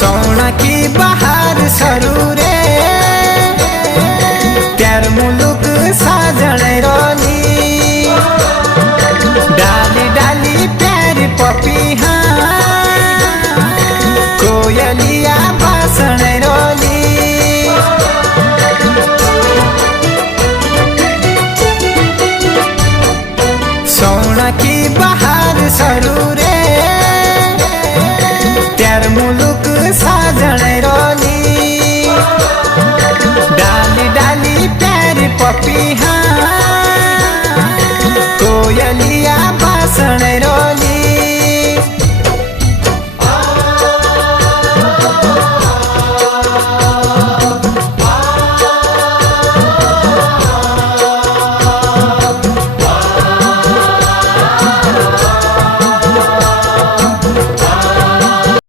सोना की बहार सरू रे त्यार मुलुक साजण रोली डाली डाली प्यारी पपीहा कोयलिया भाषण रोली सोना की बहार सरू रे त्यार मुलुक साजण रोली डाली डाली प्यारी पपीहा